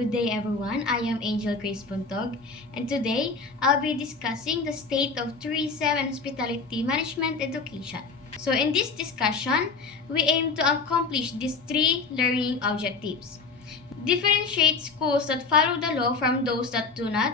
Good day everyone, I am Angel Grace Buntog, and today I'll be discussing the state of tourism and hospitality management education. So in this discussion, we aim to accomplish these three learning objectives. Differentiate schools that follow the law from those that do not,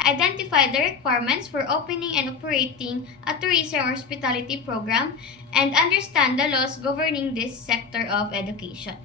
identify the requirements for opening and operating a tourism or hospitality program, and understand the laws governing this sector of education.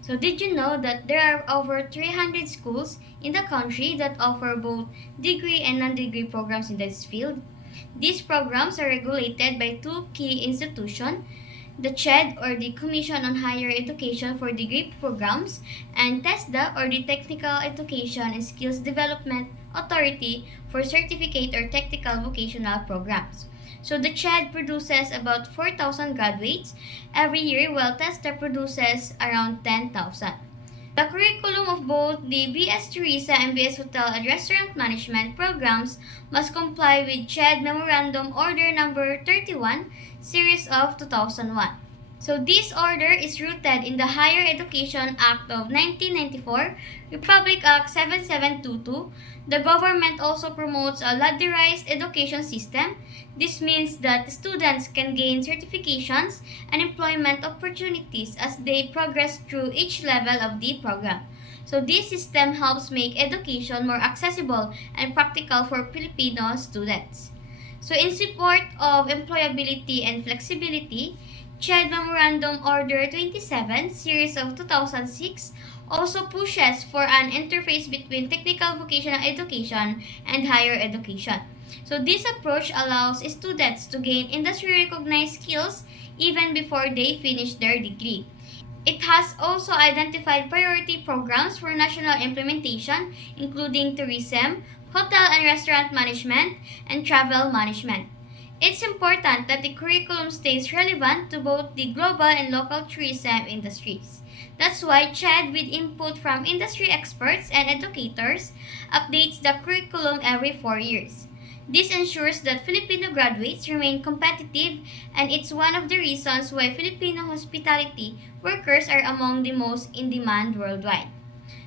So did you know that there are over 300 schools in the country that offer both degree and non-degree programs in this field? These programs are regulated by two key institutions, the CHED or the Commission on Higher Education for Degree Programs and TESDA or the Technical Education and Skills Development Authority for Certificate or Technical Vocational Programs. So the CHED produces about 4,000 graduates every year while TESDA produces around 10,000. The curriculum of both the BS Tourism and BS Hotel and Restaurant Management programs must comply with CHED Memorandum Order Number 31, Series of 2001. So this order is rooted in the Higher Education Act of 1994, Republic Act 7722. The government also promotes a ladderized education system. This means that students can gain certifications and employment opportunities as they progress through each level of the program. So this system helps make education more accessible and practical for Filipino students. So in support of employability and flexibility, CHED Memorandum Order 27, Series of 2006, also pushes for an interface between technical vocational education and higher education. So this approach allows students to gain industry-recognized skills even before they finish their degree. It has also identified priority programs for national implementation, including tourism, hotel and restaurant management, and travel management. It's important that the curriculum stays relevant to both the global and local tourism industries. That's why CHED, with input from industry experts and educators, updates the curriculum every 4 years. This ensures that Filipino graduates remain competitive, and it's one of the reasons why Filipino hospitality workers are among the most in demand worldwide.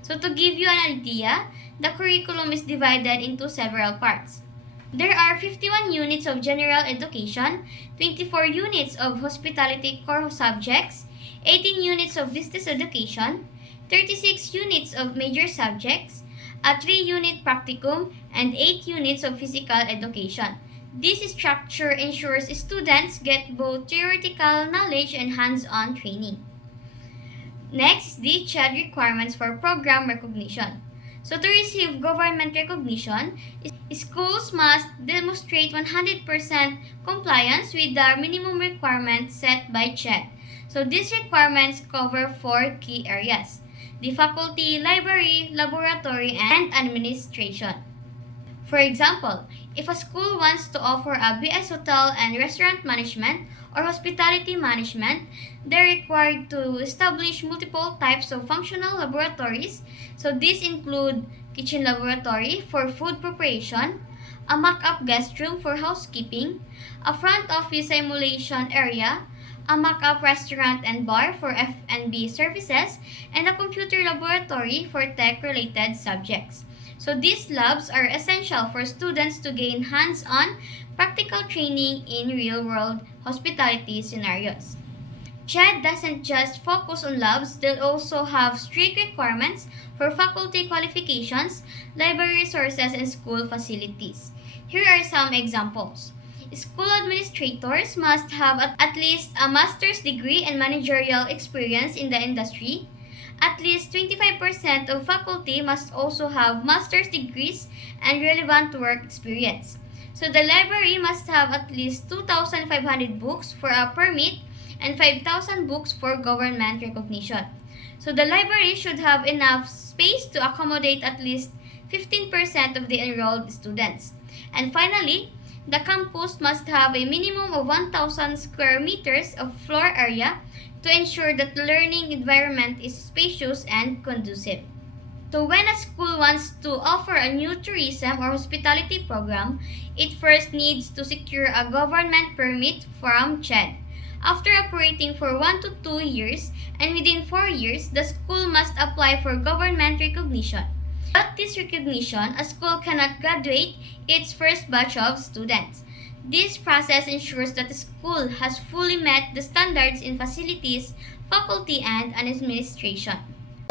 So to give you an idea, the curriculum is divided into several parts. There are 51 units of general education, 24 units of hospitality core subjects, 18 units of business education, 36 units of major subjects, a 3-unit practicum, and 8 units of physical education. This structure ensures students get both theoretical knowledge and hands-on training. Next, the CHED requirements for program recognition. So to receive government recognition, schools must demonstrate 100% compliance with the minimum requirements set by CHED. So these requirements cover 4 key areas: the faculty, library, laboratory, and administration. For example, if a school wants to offer a BS Hotel and Restaurant Management or Hospitality Management, they're required to establish multiple types of functional laboratories. So these include kitchen laboratory for food preparation, a mock-up guest room for housekeeping, a front office simulation area, a mock-up restaurant and bar for F&B services, and a computer laboratory for tech-related subjects. So these labs are essential for students to gain hands-on practical training in real-world hospitality scenarios. CHED doesn't just focus on labs, they also have strict requirements for faculty qualifications, library resources, and school facilities. Here are some examples. School administrators must have at least a master's degree and managerial experience in the industry. At least 25% of faculty must also have master's degrees and relevant work experience. So the library must have at least 2,500 books for a permit and 5,000 books for government recognition. So the library should have enough space to accommodate at least 15% of the enrolled students. And finally, the campus must have a minimum of 1,000 square meters of floor area to ensure that the learning environment is spacious and conducive. So when a school wants to offer a new tourism or hospitality program, it first needs to secure a government permit from CHED. After operating for 1 to 2 years and within 4 years, the school must apply for government recognition. Without this recognition, a school cannot graduate its first batch of students. This process ensures that the school has fully met the standards in facilities, faculty, and administration.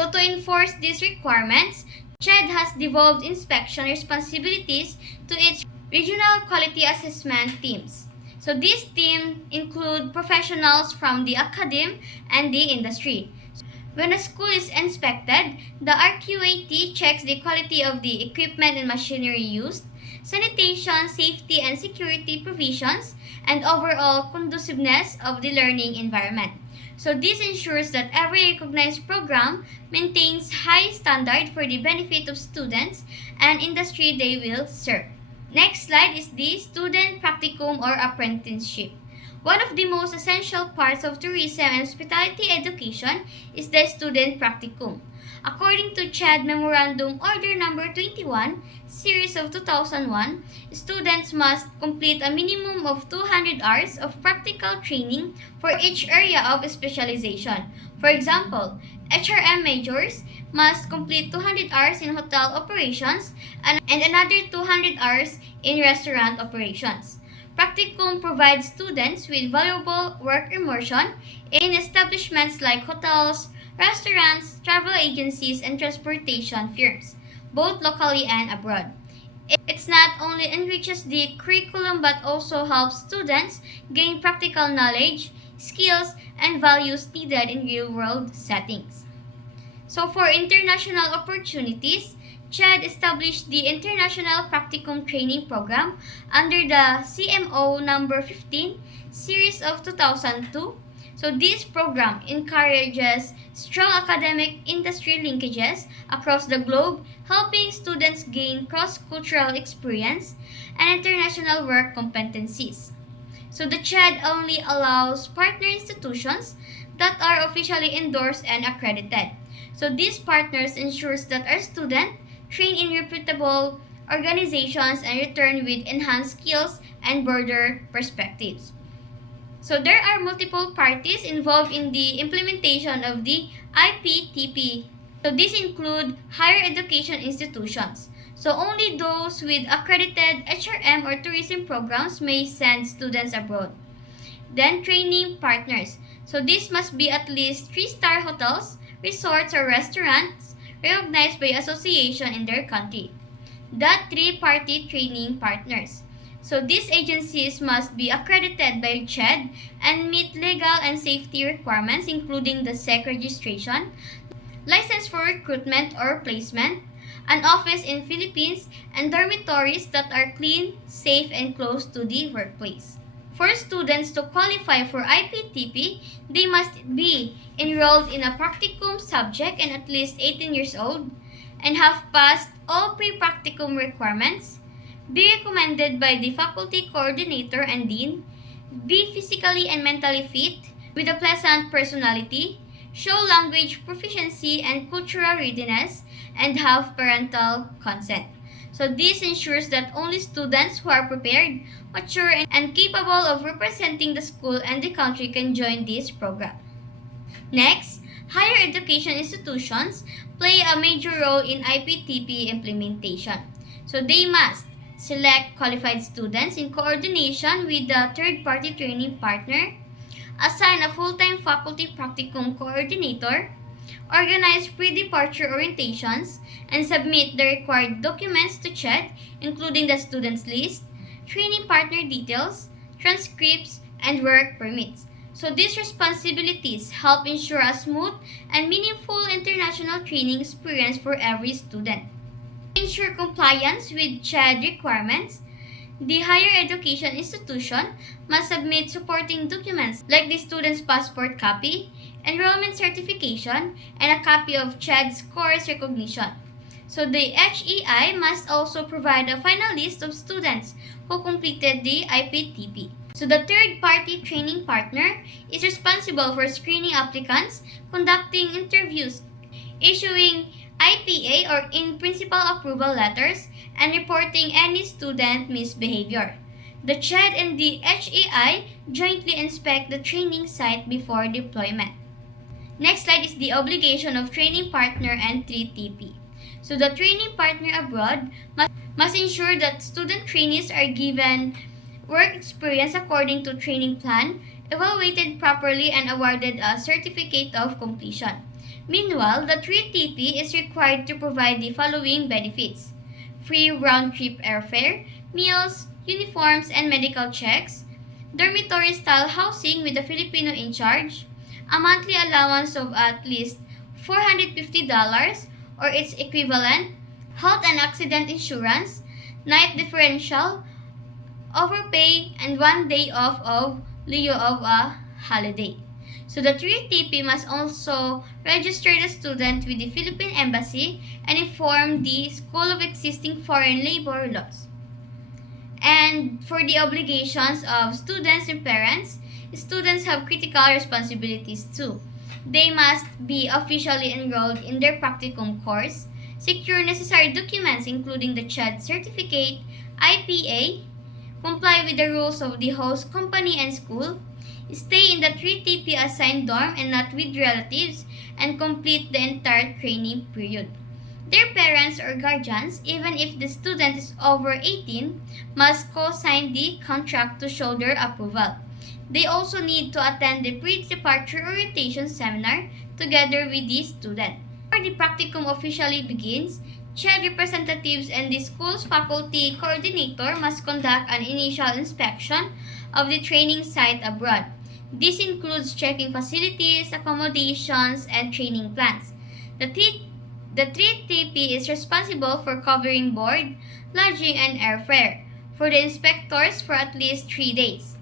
So to enforce these requirements, CHED has devolved inspection responsibilities to its regional quality assessment teams. So these teams include professionals from the academe and the industry. When a school is inspected, the RQAT checks the quality of the equipment and machinery used, sanitation, safety and security provisions, and overall conduciveness of the learning environment. So this ensures that every recognized program maintains high standard for the benefit of students and industry they will serve. Next slide is the student practicum or apprenticeship. One of the most essential parts of tourism and hospitality education is the student practicum. According to CHED Memorandum Order Number 21, Series of 2001, students must complete a minimum of 200 hours of practical training for each area of specialization. For example, HRM majors must complete 200 hours in hotel operations and another 200 hours in restaurant operations. Practicum provides students with valuable work immersion in establishments like hotels, restaurants, travel agencies, and transportation firms, both locally and abroad. It not only enriches the curriculum but also helps students gain practical knowledge, skills, and values needed in real-world settings. So for international opportunities, CHED established the International Practicum Training Program under the CMO number 15 series of 2002. So this program encourages strong academic industry linkages across the globe, helping students gain cross-cultural experience and international work competencies. So the CHED only allows partner institutions that are officially endorsed and accredited. So these partners ensures that our students train in reputable organizations and return with enhanced skills and broader perspectives. So there are multiple parties involved in the implementation of the IPTP. So these include higher education institutions. So only those with accredited HRM or tourism programs may send students abroad. Then training partners. So this must be at least 3-star hotels, resorts, or restaurants recognized by association in their country. The 3-party training partners. So these agencies must be accredited by CHED and meet legal and safety requirements including the SEC registration, license for recruitment or placement, an office in Philippines, and dormitories that are clean, safe, and close to the workplace. For students to qualify for IPTP, they must be enrolled in a practicum subject and at least 18 years old and have passed all pre-practicum requirements, be recommended by the faculty coordinator and dean, be physically and mentally fit, with a pleasant personality, show language proficiency and cultural readiness, and have parental consent. So this ensures that only students who are prepared, mature, and capable of representing the school and the country can join this program. Next, higher education institutions play a major role in IPTP implementation. So they must select qualified students in coordination with the third-party training partner, assign a full-time faculty practicum coordinator, organize pre-departure orientations, and submit the required documents to CHED, including the students list, training partner details, transcripts, and work permits. So these responsibilities help ensure a smooth and meaningful international training experience for every student. To ensure compliance with CHED requirements, the higher education institution must submit supporting documents like the student's passport copy, enrollment certification, and a copy of CHED's course recognition. So the HEI must also provide a final list of students who completed the IPTP. So the third-party training partner is responsible for screening applicants, conducting interviews, issuing IPA or in-principle approval letters, and reporting any student misbehavior. The CHED and the HEI jointly inspect the training site before deployment. Next slide is the obligation of training partner and 3TP. So the training partner abroad must ensure that student trainees are given work experience according to training plan, evaluated properly, and awarded a certificate of completion. Meanwhile, the 3TP is required to provide the following benefits: free round-trip airfare, meals, uniforms and medical checks, dormitory-style housing with a Filipino in charge, a monthly allowance of at least $450 or its equivalent, health and accident insurance, night differential, overpay, and 1 day off of lieu of a holiday. So the 3TP must also register the student with the Philippine Embassy and inform the school of existing foreign labor laws. And for the obligations of students and parents, students have critical responsibilities too. They must be officially enrolled in their practicum course, secure necessary documents including the CHED certificate, IPA, comply with the rules of the host company and school, stay in the 3TP assigned dorm and not with relatives, and complete the entire training period. Their parents or guardians, even if the student is over 18, must co-sign the contract to show their approval. They also need to attend the pre-departure orientation seminar together with the student. Before the practicum officially begins, CHED representatives and the school's faculty coordinator must conduct an initial inspection of the training site abroad. This includes checking facilities, accommodations, and training plans. The 3TP is responsible for covering board, lodging, and airfare for the inspectors for at least 3 days.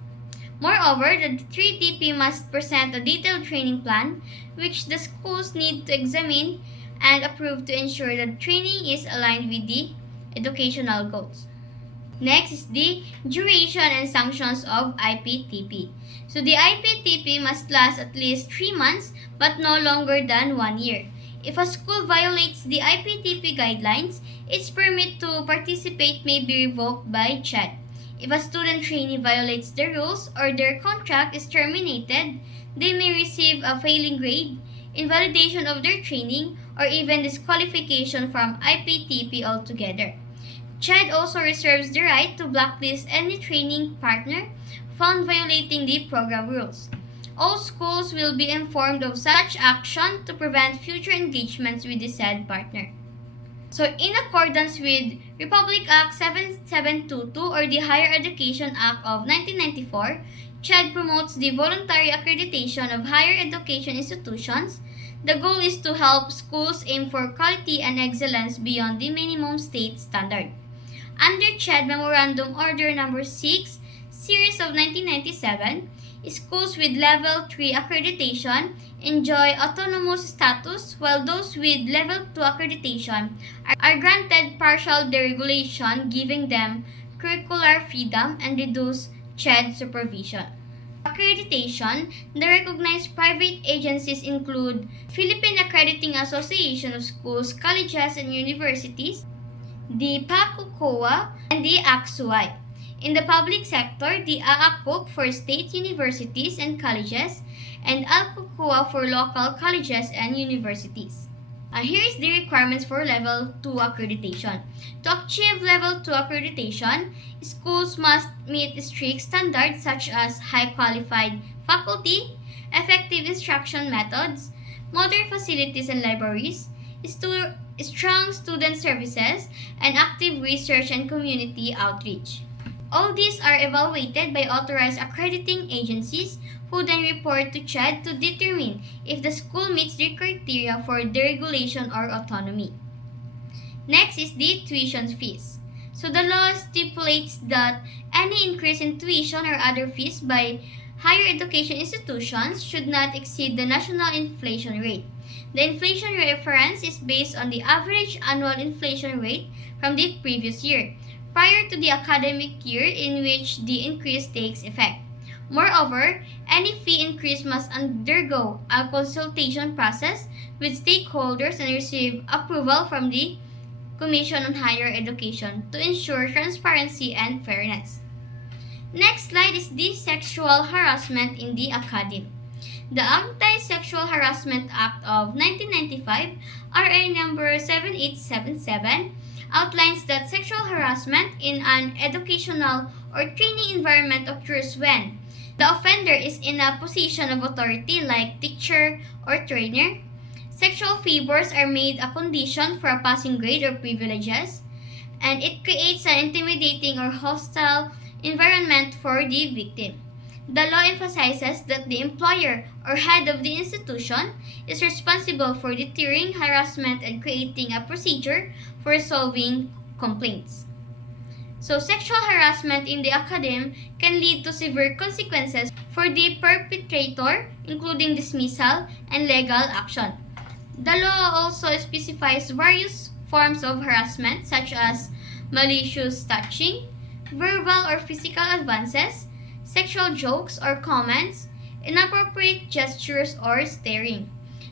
Moreover, the 3TP must present a detailed training plan which the schools need to examine and approve to ensure that training is aligned with the educational goals. Next is the duration and sanctions of IPTP. So the IPTP must last at least 3 months but no longer than 1 year. If a school violates the IPTP guidelines, its permit to participate may be revoked by CHED. If a student trainee violates the rules or their contract is terminated, they may receive a failing grade, invalidation of their training, or even disqualification from IPTP altogether. CHED also reserves the right to blacklist any training partner found violating the program rules. All schools will be informed of such action to prevent future engagements with the said partner. So, in accordance with Republic Act 7722 or the Higher Education Act of 1994, CHED promotes the voluntary accreditation of higher education institutions. The goal is to help schools aim for quality and excellence beyond the minimum state standard. Under CHED Memorandum Order No. 6, Series of 1997, schools with Level 3 accreditation enjoy autonomous status, while those with Level 2 accreditation are granted partial deregulation, giving them curricular freedom and reduced CHED supervision. Accreditation, the recognized private agencies include Philippine Accrediting Association of Schools, Colleges, and Universities, the PACUCOA, and the ACSUI. In the public sector, the AACUC for state universities and colleges, and ALCUCUA for local colleges and universities. Here is the requirements for Level 2 accreditation. To achieve Level 2 accreditation, schools must meet strict standards such as high qualified faculty, effective instruction methods, modern facilities and libraries, strong student services, and active research and community outreach. All these are evaluated by authorized accrediting agencies who then report to CHED to determine if the school meets the criteria for deregulation or autonomy. Next is the tuition fees. So the law stipulates that any increase in tuition or other fees by higher education institutions should not exceed the national inflation rate. The inflation reference is based on the average annual inflation rate from the previous year, prior to the academic year in which the increase takes effect. Moreover, any fee increase must undergo a consultation process with stakeholders and receive approval from the Commission on Higher Education to ensure transparency and fairness. Next slide is the sexual harassment in the academy. The Anti-Sexual Harassment Act of 1995, RA number 7877, outlines that sexual harassment in an educational or training environment occurs when the offender is in a position of authority like teacher or trainer. Sexual favors are made a condition for a passing grade or privileges, and it creates an intimidating or hostile environment for the victim. The law emphasizes that the employer or head of the institution is responsible for deterring harassment and creating a procedure for resolving complaints. So, sexual harassment in the academy can lead to severe consequences for the perpetrator, including dismissal and legal action. The law also specifies various forms of harassment such as malicious touching, verbal or physical advances, sexual jokes or comments, inappropriate gestures, or staring.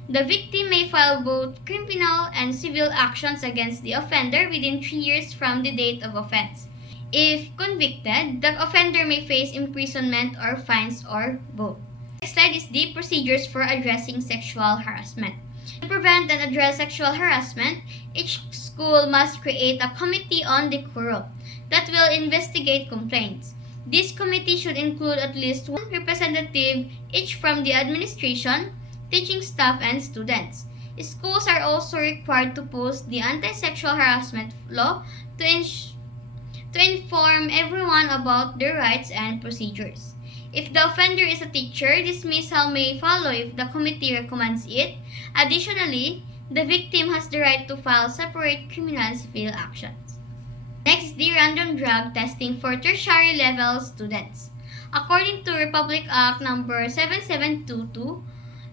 The victim may file both criminal and civil actions against the offender within 3 years from the date of offense. If convicted, the offender may face imprisonment or fines or both. Next slide is the procedures for addressing sexual harassment. To prevent and address sexual harassment, each school must create a committee on decorum that will investigate complaints. This committee should include at least one representative each from the administration, teaching staff, and students. Schools are also required to post the anti-sexual harassment law to inform everyone about their rights and procedures. If the offender is a teacher, dismissal may follow if the committee recommends it. Additionally, the victim has the right to file separate criminal and civil actions. Next, the random drug testing for tertiary level students. According to Republic Act number 7722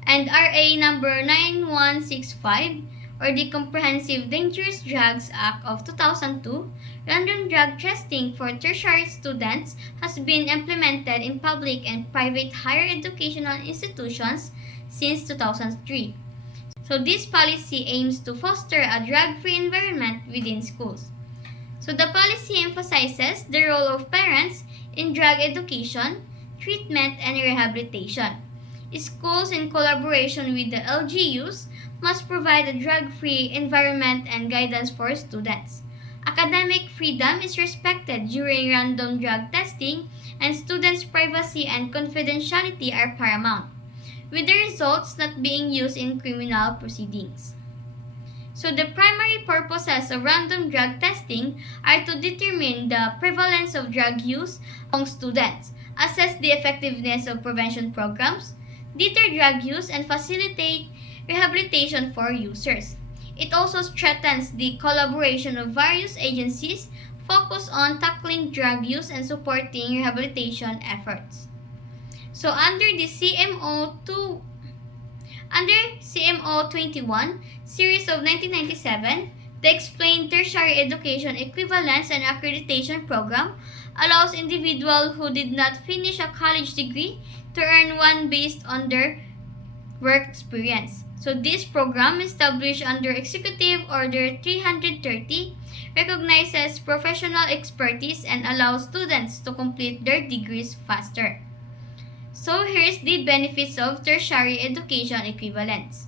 and RA number 9165, or the Comprehensive Dangerous Drugs Act of 2002, random drug testing for tertiary students has been implemented in public and private higher educational institutions since 2003. So this policy aims to foster a drug-free environment within schools. So the policy emphasizes the role of parents in drug education, treatment, and rehabilitation. Schools, in collaboration with the LGUs, must provide a drug-free environment and guidance for students. Academic freedom is respected during random drug testing, and students' privacy and confidentiality are paramount, with the results not being used in criminal proceedings. So the primary purposes of random drug testing are to determine the prevalence of drug use among students, assess the effectiveness of prevention programs, deter drug use, and facilitate rehabilitation for users. It also strengthens the collaboration of various agencies focused on tackling drug use and supporting rehabilitation efforts. So under CMO 21 series of 1997, the Explained Tertiary Education Equivalence and Accreditation Program allows individuals who did not finish a college degree to earn one based on their work experience. So this program, established under Executive Order 330, recognizes professional expertise and allows students to complete their degrees faster. So here's the benefits of tertiary education equivalence.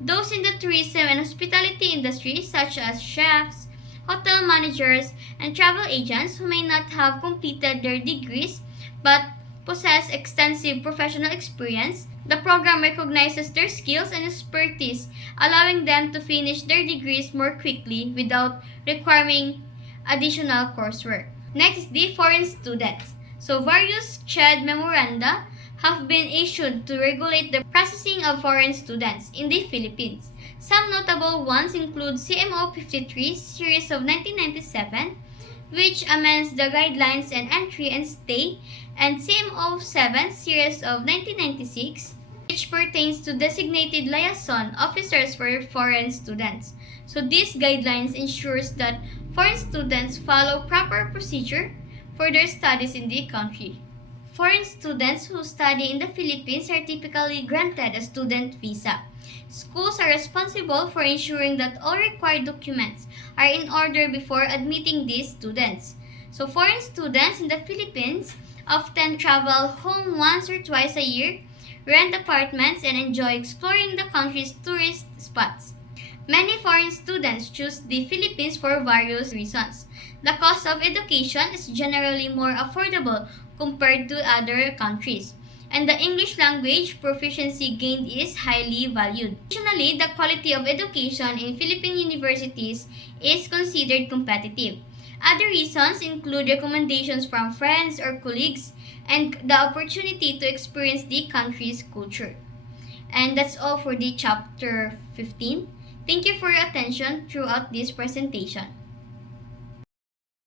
Those in the tourism and hospitality industries, such as chefs, hotel managers, and travel agents who may not have completed their degrees but possess extensive professional experience, the program recognizes their skills and expertise, allowing them to finish their degrees more quickly without requiring additional coursework. Next, the foreign students. So various CHED memoranda have been issued to regulate the processing of foreign students in the Philippines. Some notable ones include CMO 53 series of 1997, which amends the guidelines and entry and stay, and CMO 7 series of 1996, which pertains to designated liaison officers for foreign students. So these guidelines ensures that foreign students follow proper procedure for their studies in the country. Foreign students who study in the Philippines are typically granted a student visa. Schools are responsible for ensuring that all required documents are in order before admitting these students. So foreign students in the Philippines often travel home once or twice a year, rent apartments, and enjoy exploring the country's tourist spots. Many foreign students choose the Philippines for various reasons. The cost of education is generally more affordable compared to other countries, and the English language proficiency gained is highly valued. Additionally, the quality of education in Philippine universities is considered competitive. Other reasons include recommendations from friends or colleagues and the opportunity to experience the country's culture. And that's all for the chapter 15. Thank you for your attention throughout this presentation.